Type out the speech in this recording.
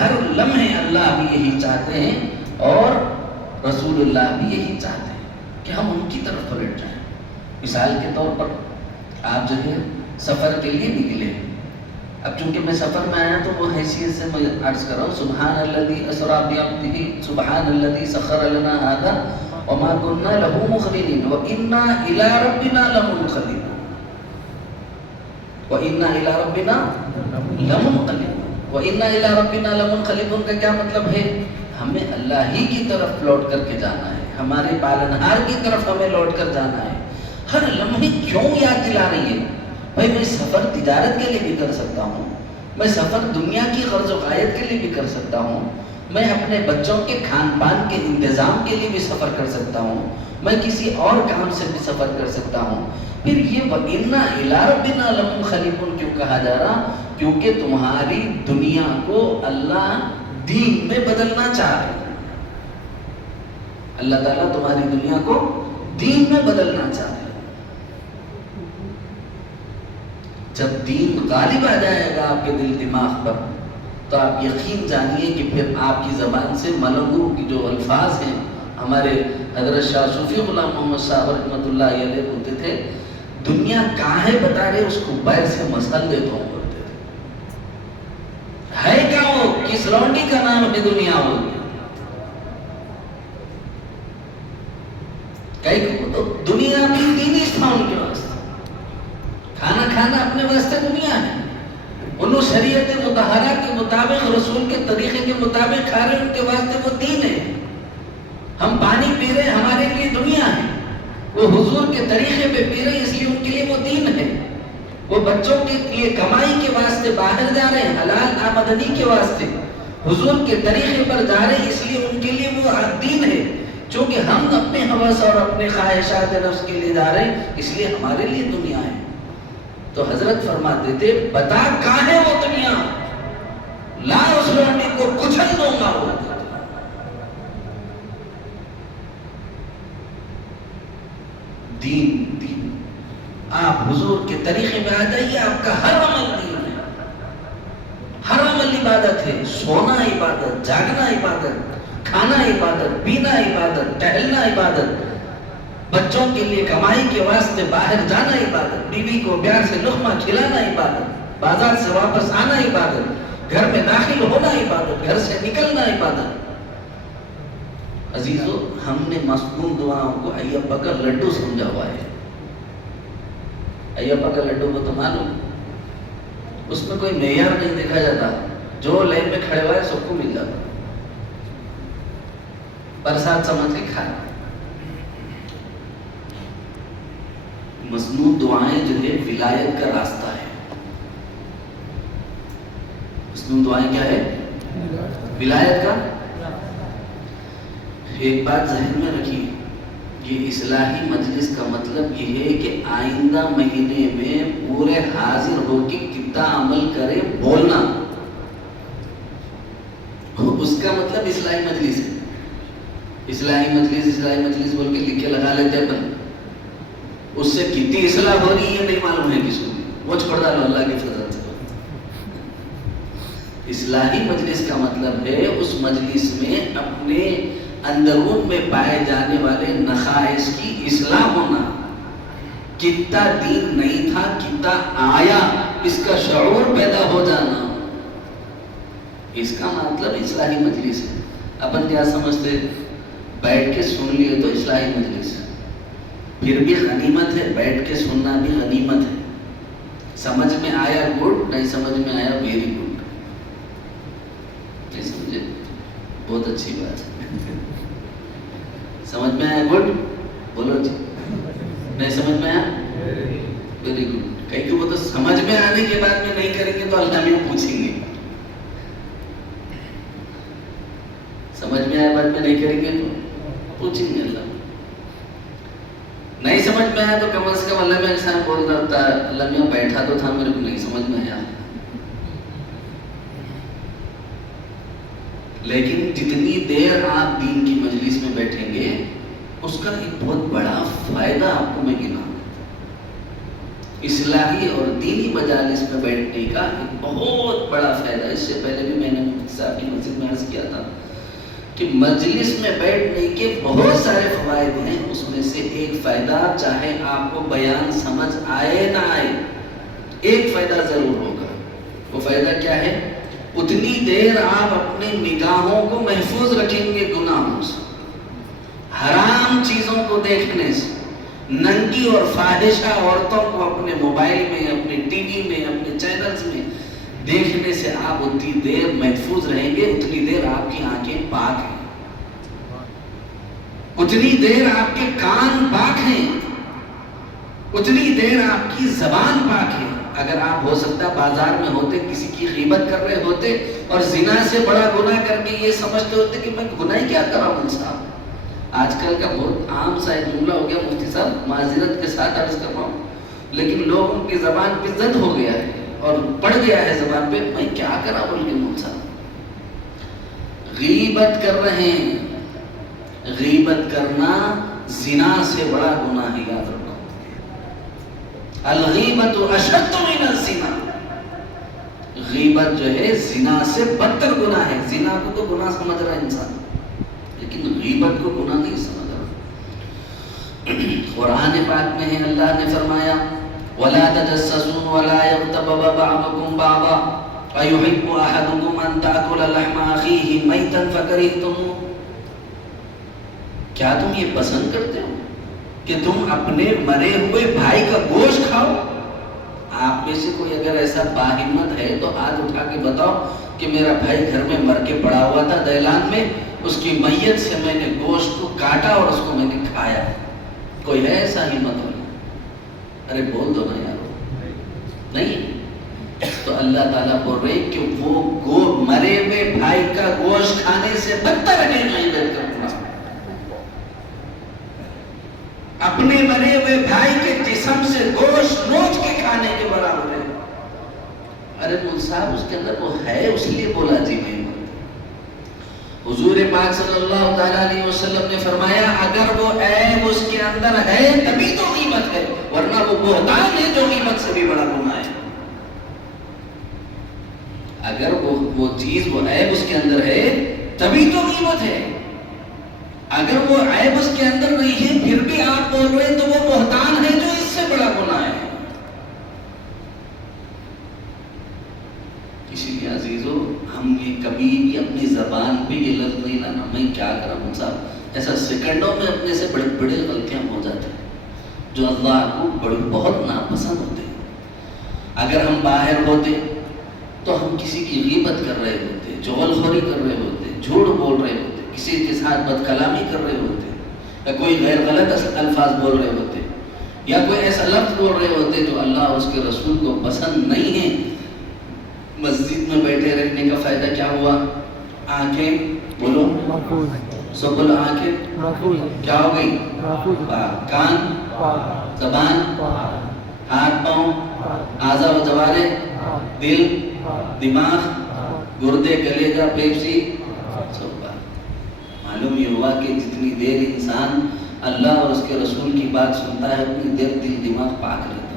ہر لمحے اللہ بھی یہی چاہتے ہیں اور رسول اللہ بھی یہی چاہتے ہیں کہ ہم ان کی طرف پلٹ جائیں۔ مثال کے طور پر آپ جو ہے سفر کے لیے نکلے، اب چونکہ میں سفر میں آیا تو وہ حیثیت سے میں عرض کر رہا ہوں، سبحان الذی اسریٰ بعبدہ سبحان الذی سخر لنا ھذا وما كنا له مقرنین وإنا إلی ربنا لمنقلبون، وإنا إلی ربنا لمنقلبون، وإنا إلی ربنا لمنقلبون کا کیا مطلب ہے؟ ہمیں اللہ ہی کی طرف لوٹ کر کے جانا ہے، ہمارے پالنہار کی طرف ہمیں لوٹ کر جانا ہے۔ ہر لمحے کیوں یاد دلا رہی ہے؟ بھائی میں سفر تجارت کے لیے بھی کر سکتا ہوں، میں سفر دنیا کی غرض و غایت کے لیے بھی کر سکتا ہوں، میں اپنے بچوں کے کھان پان کے انتظام کے لیے بھی سفر کر سکتا ہوں، میں کسی اور کام سے بھی سفر کر سکتا ہوں۔ پھر یہ وَإِنَّا إِلَىٰ رَبِّنَا لَمُنْقَلِبُونَ کیوں کہا جا رہا؟ کیونکہ تمہاری دنیا کو اللہ دین میں بدلنا چاہ رہے ہیں۔ اللہ تعالیٰ تمہاری دنیا کو دین میں بدلنا چاہ رہے ہیں۔ جب دین غالب آ جائے گا آپ کے دل دماغ پر تو آپ یقین جانیے کہ پھر آپ کی زبان سے ملنگوں کی جو الفاظ ہیں، ہمارے حضرت شاہ صوفی غلام محمد صاحب رحمۃ اللہ علیہ بولتے تھے، دنیا کہاں ہے بتا رہے اس کو پیر سے مسل دیتا ہوں بولتے تھے۔ ہے کیا وہ؟ کس لونڈی کا نام ہے دنیا؟ بولتے تو دنیا بھی دینی تھا ان کے واسطے، کھانا کھانا اپنے واسطے دنیا ہے، انہوں شریعت مطہرہ کے مطابق رسول کے طریقے کے مطابق کھا رہے، ان کے واسطے وہ دین ہے۔ ہم پانی پی رہے ہمارے لیے دنیا ہے، وہ حضور کے طریقے پہ پی رہے اس لیے ان کے لیے وہ دین ہے۔ وہ بچوں کے لیے کمائی کے واسطے باہر جا رہے ہیں، حلال آمدنی کے واسطے حضور کے طریقے پر جا رہے ہیں، اس لیے ان کے لیے وہ دین ہے۔ چونکہ ہم اپنے ہوس اور اپنے خواہشات نفس کے لیے جا رہے ہیں، اس لیے ہمارے لیے دنیا ہے۔ تو حضرت فرماتے تھے بتا کہاں ہے وہ دنیا، لا اس لونڈی کو کچل دوں گا۔ وہ دین دین آپ حضور کے طریقے پہ آ جائیے، آپ کا ہر عمل دین ہے، ہر عمل عبادت ہے۔ سونا عبادت، جاگنا عبادت، کھانا عبادت، پینا عبادت، ٹہلنا عبادت، بچوں کے لیے کمائی کے واسطے باہر جانا عبادت، بیوی کو پیار سے لقمہ کھلانا عبادت، بازار سے واپس آنا عبادت، گھر میں داخل ہونا عبادت، گھر سے نکلنا عبادت۔ عزیزو، ہم نے مصنون دعاؤں کو ایپا کا لڈو سمجھا ہوا ہے۔ ایپا کا لڈو کو تو معلوم، اس میں کوئی معیار نہیں دیکھا جاتا، جو لائن میں کھڑے ہوا ہے سب کو مل جاتا، پرساد سمجھ کے کھانا۔ مصنون دعائیں جو ہے ولایت کا راستہ ہے۔ مصنون دعائیں کیا ہے؟ ولایت کا۔ ایک بات ذہن میں رکھیے، یہ اصلاحی مجلس کا مطلب یہ ہے کہ آئندہ مہینے میں پورے حاضر ہو کے کتنا عمل کرے بولنا، اس کا مطلب اصلاحی مجلس ہے۔ اصلاحی مجلس بول کے لکھ کے لگا لیتے اپن، اس سے کتنی اصلاح ہو رہی ہے نہیں معلوم ہے کسی کو، وہ چھوڑ ڈالو اللہ کی فضل سے۔ اصلاحی مجلس کا مطلب ہے اس مجلس میں اپنے اندرون میں پائے جانے والے نقائص کی اصلاح ہونا، کتنا دین نہیں تھا کتنا آیا اس کا شعور پیدا ہو جانا، اس کا مطلب اصلاحی مجلس ہے۔ اپن کیا سمجھتے، بیٹھ کے سن لیے تو اصلاحی مجلس ہے، پھر بھی غنیمت ہے، بیٹھ کے سننا بھی غنیمت ہے۔ سمجھ میں آیا گڈ، نہیں سمجھ میں آیا ویری گڈ، نہیں سمجھے بہت اچھی بات ہے۔ سمجھ میں آیا گڈ بولو جی، نہیں سمجھ میں آیا ویری گڈ۔ کہیں کہ وہ تو سمجھ میں آنے کے بعد میں نہیں کریں گے تو اللہ میں پوچھیں گے، سمجھ میں آیا بعد میں نہیں کریں گے تو پوچھیں گے اللہ۔ نہیں سمجھ میں آیا تو کم از کم اللہ میں انسان بول رہا ہوتا ہے اللہ میں بیٹھا تو تھا میرے کو نہیں سمجھ میں آیا۔ لیکن جتنی دیر آپ دین کی مجلس میں بیٹھیں گے اس کا ایک بہت بڑا فائدہ آپ کو میں گنا۔ اصلاحی اور دینی مجالس میں بیٹھنے کا ایک بہت بڑا فائدہ. اس سے پہلے بھی میں نے مفتی صاحب کی مسجد میں عرض کیا تھا کہ مجلس میں بیٹھنے کے بہت سارے فوائد ہیں. اس میں سے ایک فائدہ, چاہے آپ کو بیان سمجھ آئے نہ آئے, ایک فائدہ ضرور ہوگا. وہ فائدہ کیا ہے؟ اتنی دیر آپ اپنے نگاہوں کو محفوظ رکھیں گے گناہوں سے, حرام چیزوں کو دیکھنے سے. ننگی اور فاحشہ عورتوں کو اپنے موبائل میں, اپنے ٹی وی میں, اپنے چینلز میں دیکھنے سے آپ اتنی دیر محفوظ رہیں گے, اتنی دیر آپ کی آنکھیں پاک ہیں, اتنی دیر آپ کے کان پاک ہیں, اتنی دیر آپ کی زبان پاک ہے. اگر آپ ہو سکتا بازار میں ہوتے, کسی کی غیبت کر رہے ہوتے اور زنا سے بڑا گناہ کر کے یہ سمجھتے ہوتے کہ میں گناہ کیا کر رہا ہوں صاحب. آج کل کا بہت عام سا ایک جملہ ہو گیا, مفتی صاحب معذرت کے ساتھ عرض کر رہا ہوں, لیکن لوگوں کی زبان پہ زد ہو گیا ہے اور پڑ گیا ہے زبان پہ, میں کیا کرا بول کے مفتی صاحب غیبت کر رہے ہیں. غیبت کرنا زنا سے بڑا گناہ ہے, یاد رکھو. الغیبت اشد من الزنا, غیبت جو ہے زنا سے بدتر گناہ ہے. زنا کو تو گناہ سمجھ رہا ہے انسان, لیکن غیبت کو گناہ نہیں سمجھ رہا. قرآن پاک میں ہے, اللہ نے فرمایا وَلَا تَجَسَّسُوا وَلَا يَغْتَبَ بَعْضُكُمْ بَعْضًا أَيُحِبُّ أَحَدُكُمْ أَن تَأْكُلَ لَحْمَ أَخِيهِ مَيْتًا فَكَرِهْتُمُوهُ. کیا تم یہ پسند کرتے ہو کہ تم اپنے مرے ہوئے بھائی کا گوشت کھاؤ؟ آپ میں سے کوئی اگر ایسا باہمت ہے تو ہاتھ اٹھا کے بتاؤ کہ میرا بھائی گھر میں مر کے پڑا ہوا تھا دہلان میں, اس کی میت سے میں نے گوشت کو کاٹا اور اس کو میں نے کھایا. کوئی ہے ایسا ہمت والا؟ ارے بول دو نا یار. نہیں تو اللہ تعالیٰ بول رہے کہ وہ مرے ہوئے بھائی کا گوشت کھانے سے بدتر ہے غیبت کرنا. اپنے مرے ہوئے بھائی کے جسم سے گوشت نوچ کے کھانے کے برابر ہے. ارے مول صاحب اس کے اندر وہ ہے اس لیے بولا جی میں. حضور پاک صلی اللہ تعالیٰ علیہ وسلم نے فرمایا اگر وہ عیب اس کے اندر ہے تبھی تو غیبت ہے, ورنہ وہ بہتان ہے جو غیبت سے بھی بڑا گناہ ہے. اگر وہ چیز وہ عیب اس کے اندر ہے تبھی تو غیبت ہے. اگر وہ عیب اس کے اندر نہیں ہے پھر بھی آپ بول رہے تو وہ بہتان ہے جو اس سے بڑا گناہ ہے. اسی لیے عزیزو ہم یہ کبھی بھی اپنی زبان پہ یہ لفظ نہیں لانا میں کیا کرا ہوں صاحب. ایسا سیکنڈوں میں اپنے سے بڑے بڑے غلطیاں ہو جاتی ہیں جو اللہ کو بہت ناپسند ہوتے ہیں. اگر ہم باہر ہوتے تو ہم کسی کی غیبت کر رہے ہوتے, چغلخوری کر رہے ہوتے, جھوٹ بول رہے ہوتے, کسی کے ساتھ بد کلامی کر رہے ہوتے, یا کوئی غیر غلط الفاظ بول رہے ہوتے, یا کوئی ایسا لفظ بول رہے ہوتے جو اللہ اس کے رسول کو پسند نہیں ہے. مسجد میں بیٹھے رہنے کا فائدہ کیا ہوا؟ آنکھیں بولو سب بولو, آنکھیں کیا ہو گئی؟ کان, زبان, ہاتھ پاؤں, اعضاء و جوارح, دل, دماغ, گردے, کلیجہ, پیپسی, سب بات. معلوم یہ ہوا کہ جتنی دیر انسان اللہ اور اس کے رسول کی بات سنتا ہے اتنی دیر دل دماغ پاک رہتا ہے.